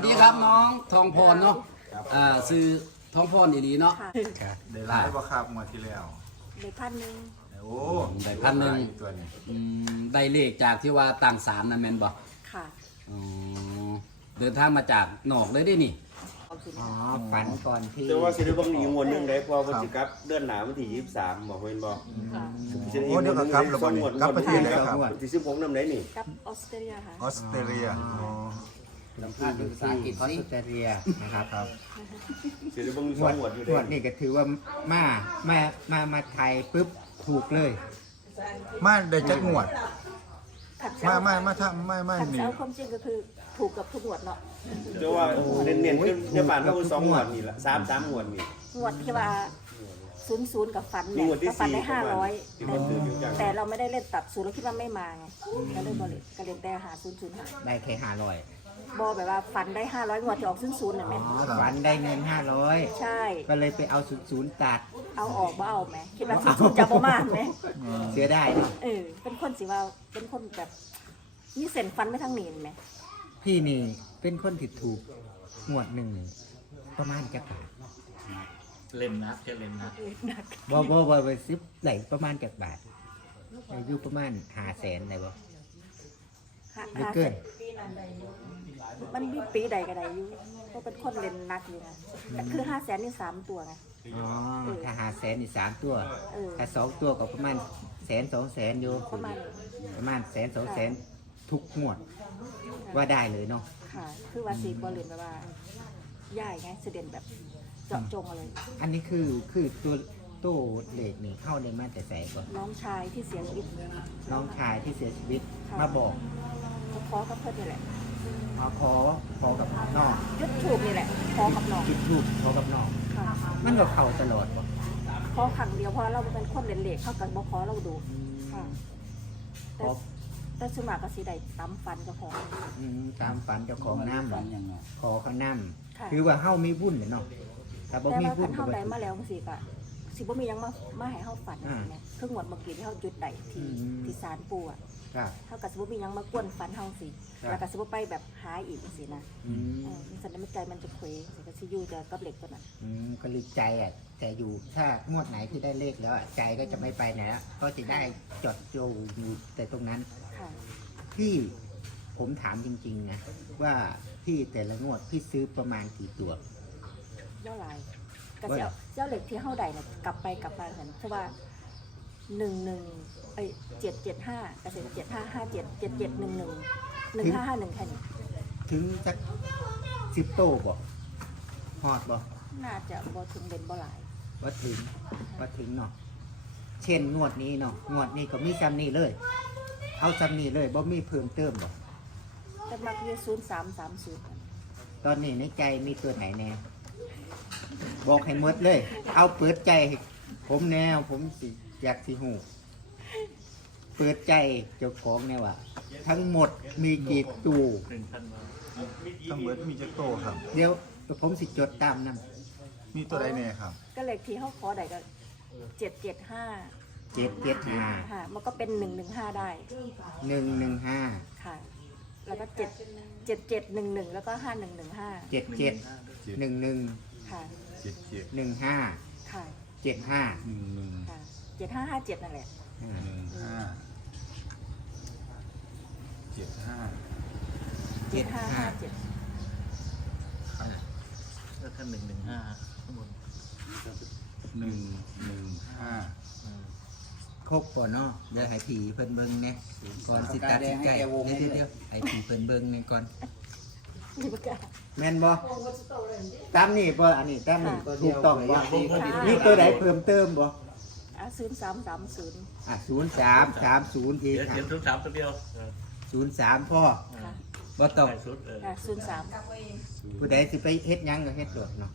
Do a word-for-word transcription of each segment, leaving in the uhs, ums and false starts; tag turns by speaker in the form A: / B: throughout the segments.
A: ดีครับน้องทองพรเนาะอ่าซื้อทองพรดีๆเนาะ
B: ได้หลายบ่ครับงวดที่แล้ว
C: ได้พันหนึ่ง
B: โอ้
A: ได้พันหนึ่ง
B: ตัวนี้
A: อืมได้เลขจากที่ว่าต่างสารนั่นแม่นบ่
C: ค่ะ
A: อ๋อเดินทางมาจากนอกเลยได้นี่
D: อ๋อฝันก่อนที่
E: แต่ว่าสิได้เบิ่งอีกงวดหนึงได้เพอวันสิกลับเดือนหน้าวันที่ยี่สิบสามบอกเห็นบ่ สิได้
B: โอ้เดี๋ยวก็กลับแล้วบ่นี่กลับประเทศแล้วครับ
E: วันที่สิบหกนำไหนนี่
C: กับออสเตรเลียค่ะ
B: ออสเตรเลียอ๋อ
A: สัมภาษณ์เป็นภาษาอังกฤษ
D: ออ
A: สิ
D: สเตรเลียนะครับ
B: ครับ
E: สิได้เบิ่ง
D: ง
E: สอ
D: ว
E: ง
D: ด
E: งวดอยู่
D: ง
E: ได้
D: วดนี่ก็ถือว่ามามามามาไทยปุ๊บถูกเลย
B: มาได้จักงวด
C: ขัดเซ
B: มา
C: ล
B: มามาทำมามา
C: ขัดเซ
B: นี่
C: ลความจริงก็คือถูกกับทุกหมวดเนาะ
E: แต่ว่าเน้นๆคือในบ้านเราสองงวดนี่ล่ะสาม สามงวดนี่
C: หมวดที่ว่าศูนย์ศูนย์กับฟัน
E: มี
C: เนี่ย
E: งวดที่
C: ก็ฟันได้
E: สี่
C: ห้าร้อย
E: ที่มันถืออยู่จัง
C: แต่เราไม่ได้เล่นตัดศูนย์เราคิดว่าไม่มาไงก็เลยบริก็เล่นแต่หาศูนย์ศูนย์หา
D: ได้แค่ห้าร้อย
C: บอแบบว่าฟันได้ห้าร้อยงวดที่ออกศูนย์ศูนย์น่ะ
D: อ๋
C: แม่
D: อฝันได้เงินห้าร้อย
C: ใช่
D: ก็เลยไปเอาศูนย์ศูนย์ตัด
C: เอาออกบ่เอาไหมคิดว่าศูนย์ศูนย์จะประมาณไหม
D: เสียได้เนาะ
C: เออเป็นคนสิว่าเป็นคนแบบมีเส้นฟันไม่ทั้งนีนไหม
D: พี่นี่เป็นคนที่ถูกงวดหนึ่งประมาณจักบาท
F: เล่นนะแค่เล่นนะ
D: บ่บ่บ่ไปซิปไหลประมาณจักบาทอายุประมาณห้าแสนได้บ่
C: หา
D: หรือเกิน
C: มันมีปีใดก็ได้อยู่ก็เป็นคนเล่นนักอยู่ไงแต่คือห้าแสนนี่สามตัวไง
D: อ๋อถ้าห้าแสนนี่สามตัว
C: เออ
D: ถ้าสองตัวก็ประมาณแสนสองแสนอยู่
C: ประมาณ
D: ประมาณแสนสองแสนทุกงวดว่าได้เลยเนาะ
C: ค่ะคือว่าสีบอลเลนแบบว่าย่ายไงเสด็จแบบเจาะจงอะไร
D: อันนี้คือคือตัวตู้เหล็กนี่เข้าในมาแต่ใส่ก่อน
C: น้องชายที่เสียชีวิต
D: น้องชายที่เสียชีวิต
C: ค่ะ
D: มาบอก
C: ก็ขอกับเพื่อนนี่แหละ
D: ขอขอขอกับน้อง
C: ยุดถูกนี่แหละขอกับน้อง
D: จุดทูบขอกับน้อง
C: ค่ะ
D: มันก็เข้าตลอดบ่
C: ขอครั้งเดียวเพราะเราเป็นคนเล่นเหล็กเข้ากันบ่ขอเราดูค่ะ
D: ข
C: แต่
D: อ
C: แต่สวนมากก็สีได้ตำฟันเจ้าของ
D: อืมตามฝันเจ้าของน้
A: ฝันยังไง
D: ำขอเขาน้
C: ค่ะ
D: ำคือว่าเฮามีบุญเนาะถ้าบ่
C: แต่
D: มี
C: ว่า
D: บุ
C: คั
D: ญ
C: น
D: ก็
C: เฮา
D: บ่
C: ได้มาแล้วสิก็สิบ่มีหยังมามาให้เฮาฝัน
D: อ่า
C: แม่คือหวดเมื่อกี้ที่เฮาจุดใดที่
D: อืม
C: ที่ศาลปู่อ่ะ
D: ครับ
C: เฮาก็สิบ่มีหยังมากวนฝันเฮาสิ
D: ครับ
C: แล้วก็สิบ่ไปแบบหาอีกสินะ
D: อืม
C: เออมันสันนิษใจมันจะเควสิก็สิอยู่แต่กับเหล็กตัวนั้น
D: อืมก็ลึกใจอ่ะแต่อยู่ถ้างวดไหนที่ได้เลขแล้วอะใจก็จะไม่ไปไหนละก็จะได้จดโจอยู่แต่ตรงนั้น
C: ค่ะ
D: พี่ผมถามจริงๆนะว่าพี่แต่ละงวดพี่ซื้อประมาณกี่ตัว
C: ย่อลายก็สิเอาเจ้าเหล็กที่เฮาได้เนี่ยกลับไปกลับมากันเพราะว่าหนึ่งหนึ่งเอ้ยเจ็ดเจ็ดห้าก็สิเจ็ดห้าห้าเจ็ดเจ็ดเจ็ดหนึ่งหนึ่งหนึ่งห้าห้าหนึ่งแค่นี้
D: ถึงสักสิบโตบ่ฮอดบ่
C: น่าจะบ่ถึงเด่นบ่หลาย
D: ว่าถึงว่าถึงเนาะเช่นงวดนี้เนาะงวดนี้ก็มีซ้ำนี้เลย เอาซ้ำนี้เลยบ่มีเพิ่มเติมบ่
C: แต่มักเรียศูนย์สามสามศูนย์
D: ตอนนี้ในใจมีตัวไหนแน่บอกให้หมดเลย เอาเปิดใจให้ผมแนวผมสิอยากสิหูเปิดใจเจ้าของแนวว่าทั้งหมดมีกี่ตู้
F: หนึ่งพันบาท
B: ทั้งเบิดมีจักโตครับ
D: เดี๋ยวผมสิจดตามน
B: มีตัวใดแน่ครับ
C: ก็เหล็กที่เฮาขอได้ก็เจ็ดเจ็ดห้า
D: ำเจ็ดเจ็ดห้า
C: ค่ะมันก็เป็นหนึ่งหนึ่งห้าได้
D: หนึ่งหนึ่งห้า
C: ค่ะ แล้วก็เจ็ดเจ็ดเจ็ดหนึ่งหนึ่งแล้วก็ห้าหนึ่งหนึ่งห้า
D: เจ็ดเจ็ดหนึ่งหนึ่ง
C: ค่ะ
B: เจ็ดเจ็ด
D: หนึ่งห้า
C: ค่ะ
D: เจ็ดห้า
B: หนึ่งหนึ่ง
C: ค่ะเจ็ดห้าห้าเจ็ดนั่นแหละ
D: อ่า
B: หนึ่งห้าเจ็ดห้า
C: เจ็ดห้าห้าเจ็ด
F: แล้วถ้าหนึ่งหนึ่งห้าข้างบน
B: หนึ่งหนึ่งห้า
F: อืม
D: ครบก่อนเนาะเดี๋ยวให้ผีเพิ่นเบิ่งเนี่ยก่อนสิตัดสินใจเดี๋ยวเดี๋ยวเดี๋ยวให้ผีเพิ่นเบิ่งเนี่ยก่อน
C: นี่ประกาศ
D: แม่นบ่ตามนี่บ่อันนี้ตามนี่
C: ค่ะ
D: ถูกต้องบ่
C: ค่ะ
D: มีตัวใดเพิ่มเติมบ่
C: อ่ะศูนย์สามสามศูนย์
D: อ่ะศูนย์สามสามศูนย์อีก
F: เดี๋ยว
D: ค่ะ
F: เดี๋ยวทุกสามตัวเดียวเออ
D: ศูนย์สามพ่อ
C: ค่ะ
D: บ่ต้อง
F: ใส่สุดเออ
C: ค่ะศูนย์สาม
D: ผู้ใดสิไปเฮ็ดหยังก็เฮ็ดโดดเนาะ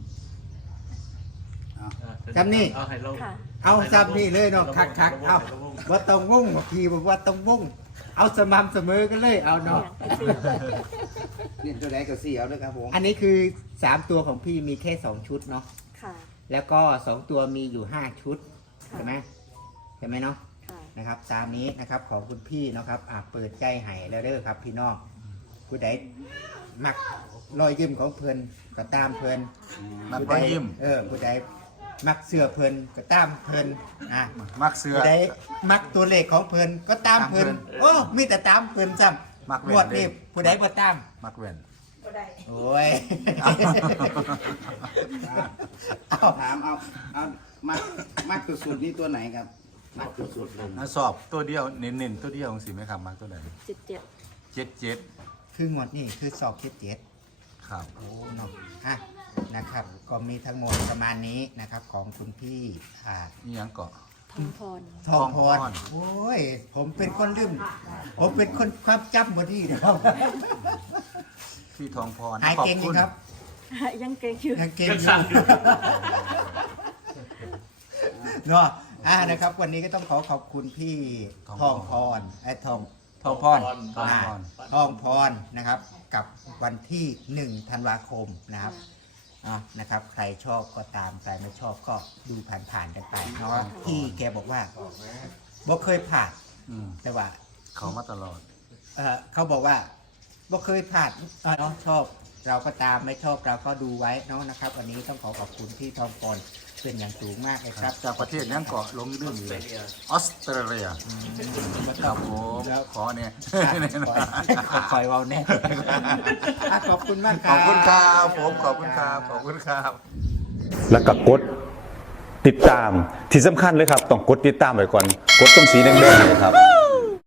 F: อ่ะ
D: จำนี่
F: เอาให้เรา
C: ค่ะ
D: เอาซ้ำนี่เลยเนาะคักๆเอาบ่ต้องวุ่งบ่พี่บ่ว่าต้องวุ่งเอาสม่ำเสมอกันเลยเอาเนาะ
G: เรียนตัวไหนก็สี่เอาเลยครับผม
D: อันนี้คือสามตัวของพี่มีแค่สองชุดเนาะ
C: ค่ะ
D: แล้วก็สองตัวมีอยู่ห้าชุด
C: ค่ะ
D: ใช่ไหมใช่ไหมเนาะ
C: ค่ะ
D: นะครับตามนี้นะครับของคุณพี่นะครับอ่าเปิดใจให้แล้วเด้อครับพี่น้องผู้ใดมักรอยยิ้มของเพิ่นก็ตามเพิ่น
B: นัก
D: ผู้
B: ร
D: ใด
B: อยยิ้ม
D: เออผู้ใดมักเสื้อเพิ่นก็ตามเพิ่นอ่ะ
B: มักเสือ
D: ผู้ใดมักตัวเลขของเพิ่นก็ตามเพิ่น
B: ตามเพิ่น
D: โอ้มีแต่ตามเพิ่นซ้ำ
B: มักเว้น
D: งวดนี้
B: เด้
D: ผู้ใดบ่ตาม
B: มักเว้น
D: โอ้ย เอา
G: ถามเอาเอามักมักสุดๆนี่ตัวไหนครับ มักสุดๆเลย
B: นะสอบตัวเดียวเน้นๆตัวเดียวสิไหมครับมักตัวไหน
C: เจ็ดเจ็ด
B: เจ็ดเจ็ด
D: คืองวดนี้คือสอบเจ็ดเจ็ด
B: ครับ
D: โอ้เนาะอ่ะนะครับ ก็มีทั้งหมดประมาณนี้นะครับของคุณพี่อ่า
B: นี่ยังเกาะ
C: ทองพร
D: ทองพร
B: ทองพร
D: โอ้ย ผมเป็นคนลืม ผมเป็นคนความจำบ่ดีนะครับ
B: พี่ทองพร
D: หายเก่ง
B: ข
D: นี่
B: อบณ
D: ครับ
C: ยังเกรงอยู่
D: ยังเก่งอยู่เนาะอ่านะครับ วันนี้ก็ต้องขอขอบคุณพี่ทองพรไอ้ทองทองพร
B: ทอง
D: อ่า
B: พร
D: ทองพรนะครับ กับวันที่หนึ่งธันวาคมนะครับอ่ะนะครับ ใครชอบก็ตามใครไม่ชอบก็ดูผ่านๆกันไปเนาะที่แกบอกว่าบ่เคยผ่าน
B: อืม
D: แต่ว่า
B: เขามาตลอด
D: เอ่อเขาบอกว่าบ่เคยผ่านเอ่อเนาะชอบเราก็ตามไม่ชอบเราก็ดูไว้เนาะนะครับ วันนี้ต้องขอขอบคุณพี่ทองพรเป็นอย่างสูงมากเลยครับ
B: จากประเทศยังเกาะลงเรื่องอยู่เลยออสเตรเลียครับผมขอเนี่ย
D: คอยเว้าแน่อ่ะขอบคุณมากค
B: ข
D: รับ
B: อบคุณครับผมขอบคุณครับขอบคุณครับ
H: แล้วก็กดติดตามที่สำคัญเลยครับ ต้องกดติดตามไว้ก่อน กดตรงสีแดงๆเลยครับ